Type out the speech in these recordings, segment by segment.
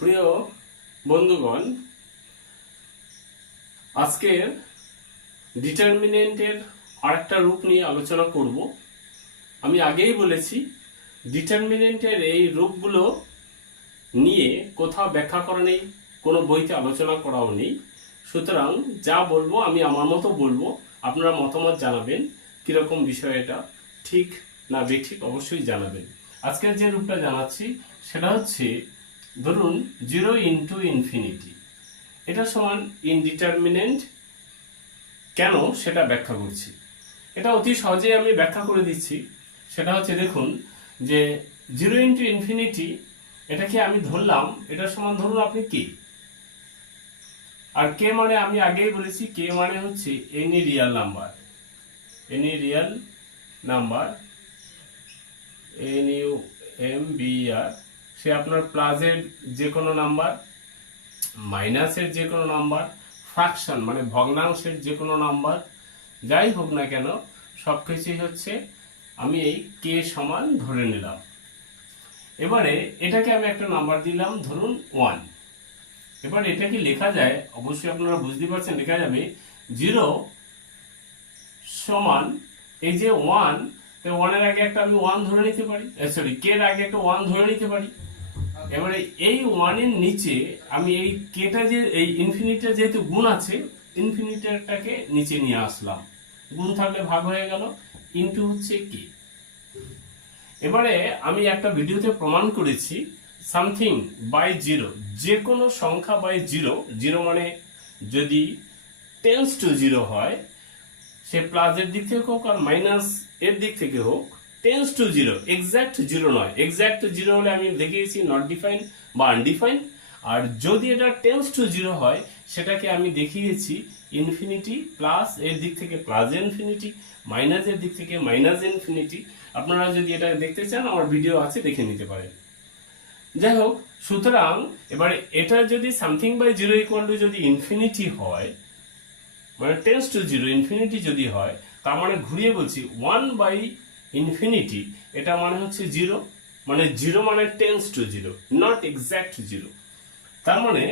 প্রিয় বন্ধুগণ আজকের ডিটারমিনেন্টের আরেকটা রূপ নিয়ে আলোচনা করব। আমি আগেই বলেছি, ডিটারমিনেন্টের এই রূপগুলো নিয়ে কোথাও ব্যাখ্যা করা নেই, কোনো বইতে আলোচনা করাও নেই। সুতরাং যা বলব আমি আমার মতো বলব, আপনারা মতামত জানাবেন, কীরকম বিষয় এটা, ঠিক না বেঠিক অবশ্যই জানাবেন। আজকের যে রূপটা জানাচ্ছি, সেটা হচ্ছে ধরুন জিরো ইন্টু ইনফিনিটি এটা সমান ইনডিটারমিনেন্ট কেন সেটা ব্যাখ্যা করছি। এটা অতি সহজেই আমি ব্যাখ্যা করে দিচ্ছি। সেটা হচ্ছে দেখুন যে জিরো ইন্টু ইনফিনিটি এটাকে আমি ধরলাম, এটা সমান ধরুন আপনি কে। আর কে মানে আমি আগেই বলেছি, কে মানে হচ্ছে any real number any real number N U M B R সে আপনার প্লাসের যে কোনো নাম্বার, মাইনাসের যে কোনো নাম্বার ফ্র্যাকশন মানে ভগ্নাংশের যে কোনো নাম্বার, যাই হোক না কেন সব কিছুই হচ্ছে আমি এই কে সমান ধরে নিলাম। এবারে এটাকে আমি একটা নাম্বার দিলাম, ধরুন ওয়ান এবার এটা কি লেখা যায়, অবশ্যই আপনারা বুঝতে পারছেন, লেখা যাবে জিরো সমান এই যে ওয়ান ওয়ানের আগে একটা আমি ওয়ান ধরে নিতে পারি সরি কে এর আগে একটা ওয়ান ধরে নিতে পারি। এবারে এই ওয়ানের নিচে আমি এই কেটা যে, এই ইনফিনিটার যেহেতু গুণ আছে ইনফিনিটারটাকে নিচে নিয়ে আসলাম। গুণ থাকলে ভাগ হয়ে গেল ইনটু হচ্ছে কে এবারে আমি একটা ভিডিওতে প্রমাণ করেছি সামথিং বাই জিরো যে কোনো সংখ্যা বাই জিরো জিরো মানে যদি টেন্স টু জিরো হয়, সে প্লাসের দিক থেকে হোক আর মাইনাস এর দিক থেকে হোক tends to zero exact zero নয়। এক্সাক্ট জিরো হলে আমি দেখিয়েছি নট ডিফাইন বা আনডিফাইন আর যদি এটা টেন্স টু জিরো হয়, সেটাকে আমি দেখিয়েছি ইনফিনিটি প্লাস এর দিক থেকে প্লাস ইনফিনিটি মাইনাস এর দিক থেকে মাইনাস ইনফিনিটি আপনারা যদি এটা দেখতে চান, আমার ভিডিও আছে, দেখে নিতে পারেন। যাই হোক, সুতরাং এবারে এটা যদি something by zero equal to যদি ইনফিনিটি হয় মানে টেন্স টু জিরো ইনফিনিটি যদি হয়, তার মানে ঘুরিয়ে বলছি ওয়ান বাই ইনফিনিটি এটা মানে হচ্ছে জিরো মানে জিরো মানে tends to zero not exact zero তার মানে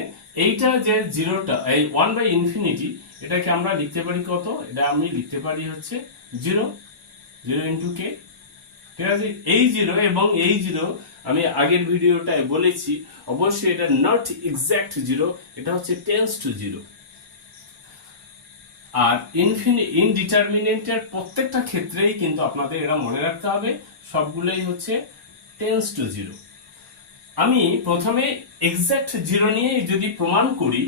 এইটা যে জিরোটা এই ওয়ান বাই ইনফিনিটি এটাকে আমরা লিখতে পারি কত? এটা আমি লিখতে পারি হচ্ছে জিরো জিরো ইন্টু কে ঠিক আছে? এই জিরো এবং এই জিরো আমি আগের ভিডিওটায় বলেছি, অবশ্যই এটা নট এক্সাক্ট জিরো এটা হচ্ছে টেন্স টু জিরো আর ইনফিনি ইনডিটারমিনেন্টের প্রত্যেকটা ক্ষেত্রেই কিন্তু আপনাদের এটা মনে রাখতে হবে, সবগুলোই হচ্ছে টেন্স টু জিরো আমি প্রথমে এক্স্যাক্ট জিরো নিয়ে যদি প্রমাণ করি,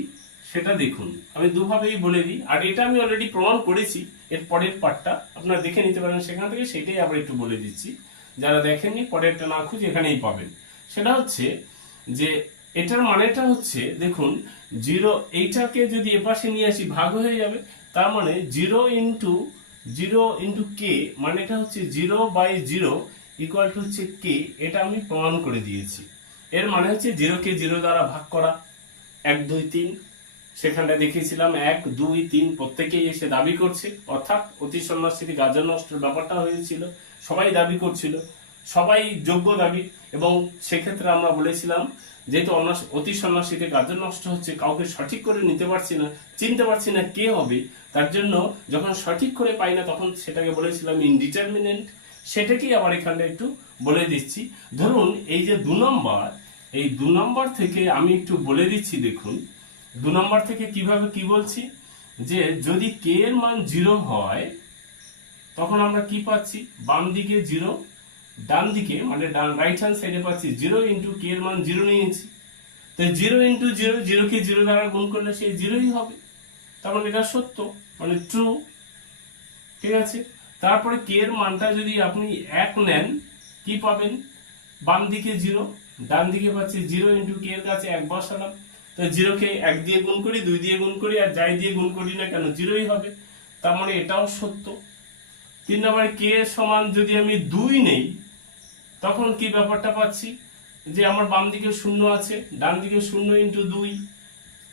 সেটা দেখুন। আমি দুভাবেই বলে দিই। আর এটা আমি অলরেডি প্রমাণ করেছি, এর পরের পার্টটা আপনারা দেখে নিতে পারেন সেখান থেকে, সেটাই আবার একটু বলে দিচ্ছি। যারা দেখেননি, পরেরটা না খুঁজে এখানেই পাবেন। সেটা হচ্ছে যে, এটার মানেটা হচ্ছে, দেখুন জিরো এইটাকে যদি এপাশে নিয়ে আসি, ভাগ হয়ে যাবে। তার মানে zero into zero into K মানে এটা হচ্ছে zero by zero equal to হচ্ছে কে এটা আমি প্রমাণ করে দিয়েছি। এর মানে হচ্ছে জিরোকে জিরো দ্বারা ভাগ করা। এক, দুই, তিন সেখানটা দেখিয়েছিলাম এক, দুই, তিন, প্রত্যেকেই এসে দাবি করছে। অর্থাৎ অতি সন্ন্যাসী গাজন নষ্টের ব্যাপারটা হয়েছিল। সবাই দাবি করছিল। সবাই যোগ্য দাবি। এবং সেক্ষেত্রে আমরা বলেছিলাম যেহেতু অতি সন্ন্যাসীতে গাজন নষ্ট হচ্ছে, কাউকে সঠিক করে নিতে পারছি না, চিনতে পারছি না কে হবে, তার জন্য যখন সঠিক করে পাই না তখন সেটাকে বলেছিলাম ইনডিটারমিনেন্ট সেটাকেই আবার এখানে একটু বলে দিচ্ছি। ধরুন এই যে দু নম্বর, এই দু নম্বর থেকে আমি একটু বলে দিচ্ছি দেখুন। দু নম্বর থেকে কীভাবে কি বলছি? যে যদি কে এর মান জিরো হয়, তখন আমরা কি পাচ্ছি? বাম দিকে জিরো ডান দিকে মানে ডান রাইট হ্যান্ড সাইডে পাচ্ছি জিরো ইন্টু কে এর মান জিরো নিয়েছি তো জিরো ইন্টু জিরো জিরোকে জিরো দ্বারা গুণ করলে সেই জিরোই হবে। তার মানে এটা সত্য মানে ট্রু ঠিক আছে? তারপরে কে এর মানটা যদি আপনি এক নেন, কি পাবেন? বাম দিকে জিরো ডান দিকে পাচ্ছি জিরো ইন্টু কে এর কাছে এক বসালাম। তো জিরোকে এক দিয়ে গুণ করি, দুই দিয়ে গুণ করি, আর যাই দিয়ে গুণ করি না কেন জিরোই হবে। তার মানে এটাও সত্য। তিন নম্বরে কে সমান যদি আমি দুই নেই তখন কি ব্যাপারটা পাচ্ছি? যে আমার বাম দিকে শূন্য আছে, ডান দিকে শূন্য ইন্টু দুই।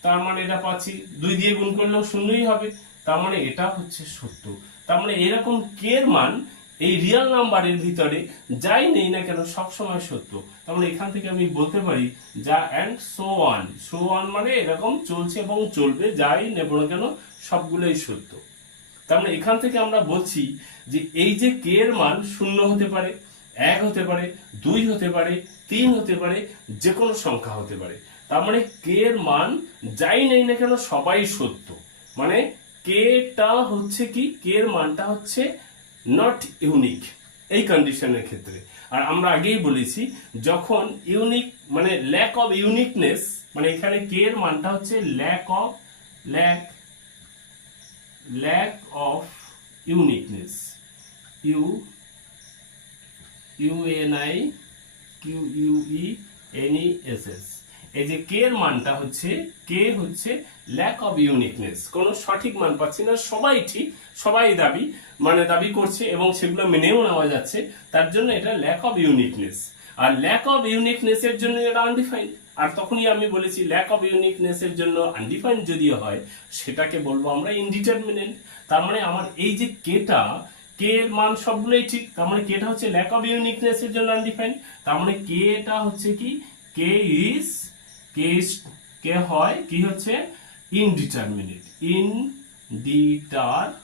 তার মানে এটা পাচ্ছি, দুই দিয়ে গুণ করলেও শূন্যই হবে। তার মানে এটা হচ্ছে সত্য। তার মানে এরকম কে এর মান এই রিয়াল নাম্বারের ভিতরে যাই নেই না কেন সব সময় সত্য মানে এখান থেকে আমি বলতে পারি, যা and so one so one মানে এরকম চলছে এবং চলবে, যাই নেব না কেন সবগুলোই সত্য। তার মানে এখান থেকে আমরা বলছি যে এই যে কে এর মান শূন্য হতে পারে এক হতে পারে, দুই হতে পারে, তিন হতে পারে যে কোনো সংখ্যা হতে পারে। তার মানে কে এর মান যাই নেই না কেন সবাই সত্য। মানে কেটা হচ্ছে কি? কে এর মানটা হচ্ছে নট ইউনিক এই কন্ডিশনের ক্ষেত্রে। আর আমরা আগেই বলেছি, যখন ইউনিক মানে ল্যাক অফ ইউনিকনেস মানে এখানে কে এর মানটা হচ্ছে lack of lack lack of uniqueness u n e s s এই যে কে এর মানটা হচ্ছে কে হচ্ছে ল্যাক অফ ইউনিকনেস কোনো সঠিক মান পাচ্ছি না, সবাই ঠিক, সবাই দাবি মানে দাবি করছে এবং সেগুলো মেনেও নেওয়া যাচ্ছে, তার জন্য এটা ল্যাক অফ ইউনিকনেস আর ল্যাক অফ ইউনিকনেস এর জন্য এটা আনডিফাইন্ড আর তখনই আমি বলেছি ল্যাক অফ ইউনিকনেস এর জন্য আনডিফাইন্ড যদিও হয়, সেটাকে বলব আমরা ইনডিটারমিনেন্ট তার মানে আমার এই যে কেটা কে এর মান সবগুলোই ঠিক, তার মানে কেটা হচ্ছে ল্যাক অফ ইউনিকনেস এর জন্য আনডিফাইন্ড তার মানে কে কেটা হচ্ছে কি? কে ইজ কে ইজ কে হয় কি হচ্ছে? ইনডিটারমিনেট ইন ডিটারমিনেট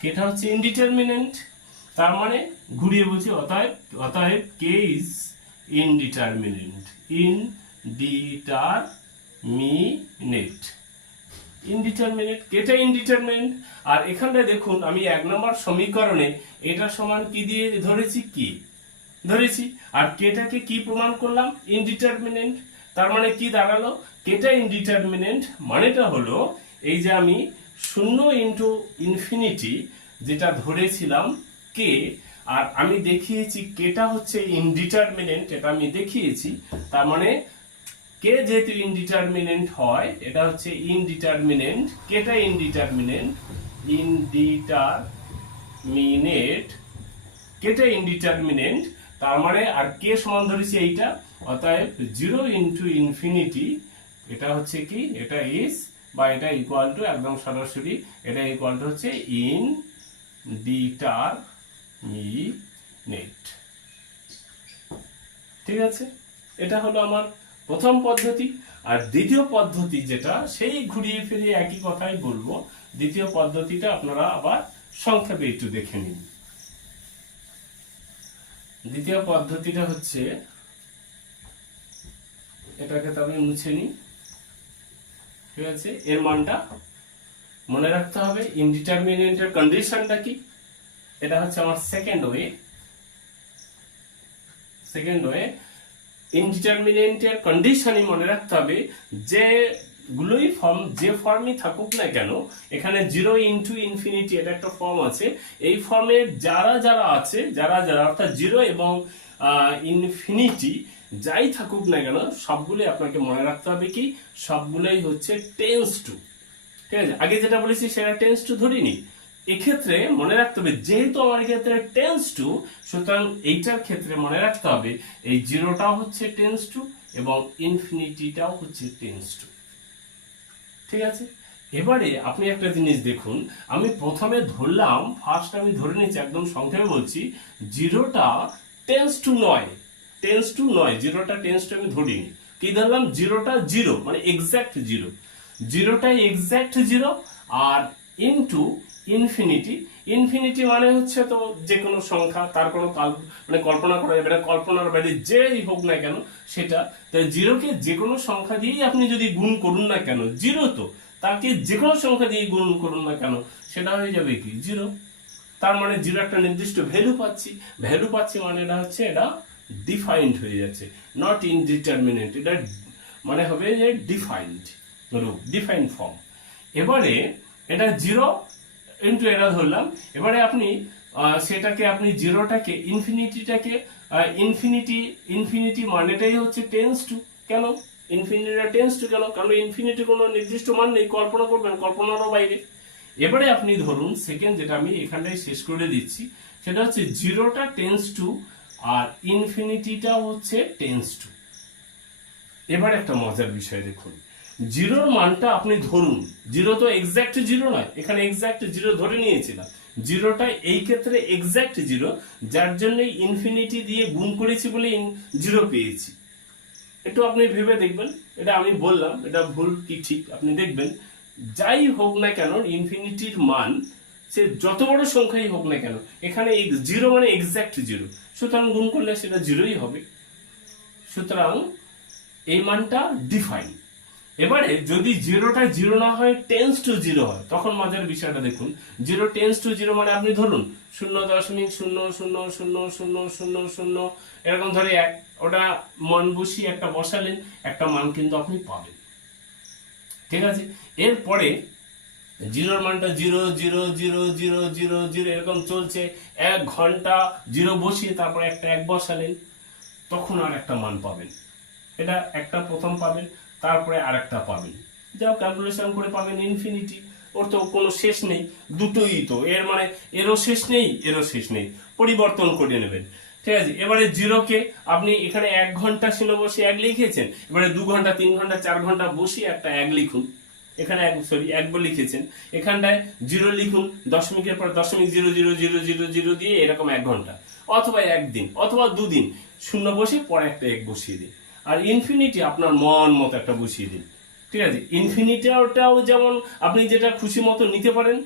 কেটা হচ্ছে ইনডিটারমিনেন্ট তার মানে ঘুরিয়ে বলছি, অতএব অতএব k is indeterminant indeterminate indeterminate কেটা ইনডিটারমিনেন্ট আর এখানটা দেখুন, আমি এক নম্বর সমীকরণে এটা সমান কি দিয়ে ধরেছি? কি? ধরেছি। আর কেটাকে কি প্রমাণ করলাম? ইনডিটারমিনেন্ট তার মানে কি দাঁড়াল? কেটা ইনডিটারমিনেন্ট মানেটা হলো এই যে আমি শূন্য ইন্টু ইনফিনিটি যেটা ধরেছিলাম কে আর আমি দেখিয়েছি কেটা হচ্ছে ইনডিটারমিনেন্ট এটা আমি দেখিয়েছি, তার মানে কে যেহেতু ইনডিটারমিনেন্ট হয়, এটা হচ্ছে ইনডিটারমিনেন্ট কেটা ইনডিটারমিনেন্ট ইনডিটারমিনেট কেটা ইনডিটারমিনেন্ট তার মানে আর কে সমান ধরেছি এইটা? অতএব জিরো ইন্টু ইনফিনিটি এটা হচ্ছে কি? এটা ইজ বা এটা ইকুয়াল টু একদম সরাসরি, এটা ইকুয়াল টু হচ্ছে ইন ডিটার মিনেট ঠিক আছে? এটা হলো আমার প্রথম পদ্ধতি। আর দ্বিতীয় পদ্ধতি যেটা, সেই ঘুরিয়ে ফিরিয়ে একই কথাই বলব। দ্বিতীয় পদ্ধতিটা আপনারা আবার সংক্ষেপে একটু দেখে নিন। দ্বিতীয় পদ্ধতিটা হচ্ছে, এটাকে তবে মুছে নিই। ঠিক আছে? এর মানটা মনে রাখতে হবে। ইনডিটারমিনেন্টের কন্ডিশনটা কি? এটা হচ্ছে আমার সেকেন্ড ওয়ে সেকেন্ড ওয়ে ইনডিটারমিনেন্টের কন্ডিশনই মনে রাখতে হবে যে গুলোই ফর্ম যে ফর্মই থাকুক না কেন, এখানে জিরো ইনটু ইনফিনিটি এটা একটা ফর্ম আছে। এই ফর্মের যারা যারা আছে, যারা যারা, অর্থাৎ জিরো এবং ইনফিনিটি যাই থাকুক না কেন, সবগুলোই আপনাকে মনে রাখতে হবে কি, সবগুলোই হচ্ছে টেন্স টু ঠিক আছে? আগে যেটা বলেছি, সেটা টেন্স টু ধরিনি। এক্ষেত্রে মনে রাখতে হবে, যেহেতু আমার ক্ষেত্রে টেন্স টু সুতরাং এইটার ক্ষেত্রে মনে রাখতে হবে, এই জিরোটাও হচ্ছে টেন্স টু এবং ইনফিনিটিটাও হচ্ছে টেন্স টু ঠিক আছে? এবারে আপনি একটা জিনিস দেখুন, আমি প্রথমে ধরলাম ফার্স্ট আমি ধরে নিচ্ছি একদম সংক্ষেপে বলছি জিরোটা টেন্স টু নয় টেন্স টু নয় জিরোটা টেন্স টু আমি ধরিনি। কি ধরলাম? জিরোটা জিরো মানে এক্স্যাক্ট জিরো জিরোটা এক্স্যাক্ট জিরো আর ইনটু ইনফিনিটি ইনফিনিটি মানে হচ্ছে তো যে কোনো সংখ্যা, তার কোনো কাল মানে কল্পনা করা যাবে না, কল্পনার বাইরে যেই হোক না কেন সেটা তাই জিরোকে যে কোনো সংখ্যা দিয়েই আপনি যদি গুণ করুন না কেন, জিরো তো, তাকে যে কোনো সংখ্যা দিয়ে গুণ করুন না কেন, সেটা হয়ে যাবে কি? জিরো। তার মানে জিরো একটা নির্দিষ্ট ভ্যালু পাচ্ছি ভ্যালু পাচ্ছি মানে এটা হচ্ছে এটা ডিফাইন্ড হয়ে যাচ্ছে নট ইনডিটারমিনেন্ট এটা মানে হবে যে ডিফাইন্ড রূপ ডিফাইন্ড ফর্ম এবারে এটা জিরো ইন্টু এটা ধরলাম। এবারে আপনি সেটাকে আপনি জিরোটাকে ইনফিনিটিটাকে ইনফিনিটি ইনফিনিটি মানেটাই হচ্ছে টেন্স টু কেন? ইনফিনিটিটা টেন্স টু কেন? কারণ ইনফিনিটি কোনো নির্দিষ্ট মান নেই, কল্পনা করবেন, কল্পনারও বাইরে। এবারে আপনি ধরুন সেকেন্ড যেটা আমি এখানটায় শেষ করে দিচ্ছি, সেটা হচ্ছে জিরোটা টেন্স টু আর ইনফিনিটিটা হচ্ছে টেন্স টু এবার একটা মজার বিষয় দেখুন। জিরোর মানটা আপনি ধরুন। জিরো তো এক্সাক্ট জিরো নয়, এখানে এক্সাক্ট জিরো ধরে নিয়েছিলাম। জিরোটা এই ক্ষেত্রে এক্সাক্ট জিরো, যার জন্য ইনফিনিটি দিয়ে গুণ করেছি বলে জিরো পেয়েছি। একটু আপনি ভেবে দেখবেন, এটা আমি বললাম, এটা ভুল কি ঠিক, আপনি দেখবেন, যাই হোক না কেন ইনফিনিটির মান, সে যত বড় সংখ্যাই হোক না কেন, এখানে জিরো মানে এক্সাক্ট জিরো। সুতরাং গুণ করলে সেটা জিরোই হবে। সুতরাং এই মানটা ডিফাইন এবারে যদি জিরোটা জিরো না হয় টেন্স টু জিরো হয়, তখন মজার বিষয়টা দেখুন। জিরো টেন্স টু জিরো মানে আপনি ধরুন, শূন্য দশমিক শূন্য শূন্য শূন্য শূন্য শূন্য শূন্য, এরকম ধরে এক, ওটা মান বসিয়ে একটা বসালেন, একটা মান কিন্তু আপনি পাবেন। ঠিক আছে? এরপরে জিরোর মানটা zero zero zero zero zero zero এরকম চলছে, এক ঘণ্টা জিরো বসিয়ে তারপরে একটা এক বসালেন, তখন আর একটা মান পাবেন। এটা একটা প্রথম পাবেন তারপরে আর একটা পাবেন যাও ক্যালকুলেশন করে পাবেন ইনফিনিটি ওর তো কোনো শেষ নেই, দুটোই তো। এর মানে এরও শেষ নেই, এরও শেষ নেই। পরিবর্তন করে নেবেন। ঠিক আছে? এবারে জিরোকে আপনি এখানে এক ঘণ্টা ছিল বসে এক লিখেছেন, এবারে দু ঘণ্টা, তিন ঘণ্টা, চার ঘণ্টা বসিয়ে একটা এক লিখুন। এখানে এক সরি এক বলে লিখেছেন। এখানটায় জিরো লিখুন দশমিকের পর দশমিক zero zero zero zero zero দিয়ে এরকম এক ঘণ্টা। অথবা একদিন, অথবা দুদিন। শূন্য বসে পরে একটা এক বসিয়ে দিন। আর ইনফিনিটি আপনার মন মতো একটা বসিয়ে দিন। ঠিক আছে? ইনফিনিটিটাও যেমন আপনি যেটা খুশি মতো নিতে পারেন,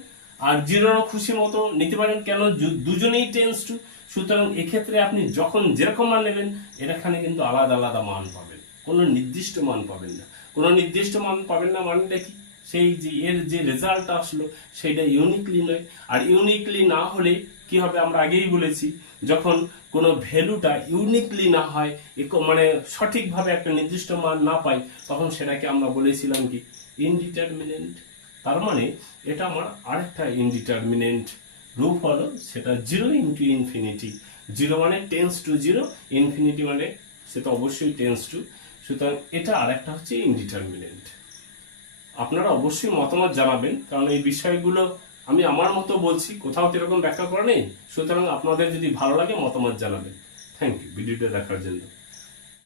আর জিরোরও খুশি মতো নিতে পারেন, কেন দুজনেই টেন্স টু সুতরাং এক্ষেত্রে আপনি যখন যেরকম মান নেবেন এখানে কিন্তু আলাদা আলাদা মান পাবেন। কোনো নির্দিষ্ট মান পাবেন না। কোনো নির্দিষ্ট মান পাবেন না মানে কি? সেই যে এর যে রেজাল্ট আসলো, সেটা ইউনিকলি নয়। আর ইউনিকলি না হলে কি হবে? আমরা আগেই বলেছি যখন কোনো ভ্যালুটা ইউনিকলি না হয় মানে সঠিকভাবে একটা নির্দিষ্ট মান না পাই, তখন সেটাকে আমরা বলেছিলাম কি? ইনডিটারমিনেন্ট তার মানে এটা আমার আরেকটা ইনডিটারমিনেন্ট রূপ হলো সেটা জিরো ইন্টু ইনফিনিটি জিরো মানে টেন্স টু জিরো ইনফিনিটি মানে সেটা অবশ্যই টেন্স টু সুতরাং এটা আরেকটা হচ্ছে ইনডিটারমিনেন্ট আপনারা অবশ্যই মতামত জানাবেন, কারণ এই বিষয়গুলো আমি আমার মতো বলছি, কোথাও এরকম ব্যাখ্যা করা নেই। সুতরাং আপনাদের যদি ভালো লাগে মতামত জানাবেন। থ্যাংক ইউ ভিডিওটা দেখার জন্য।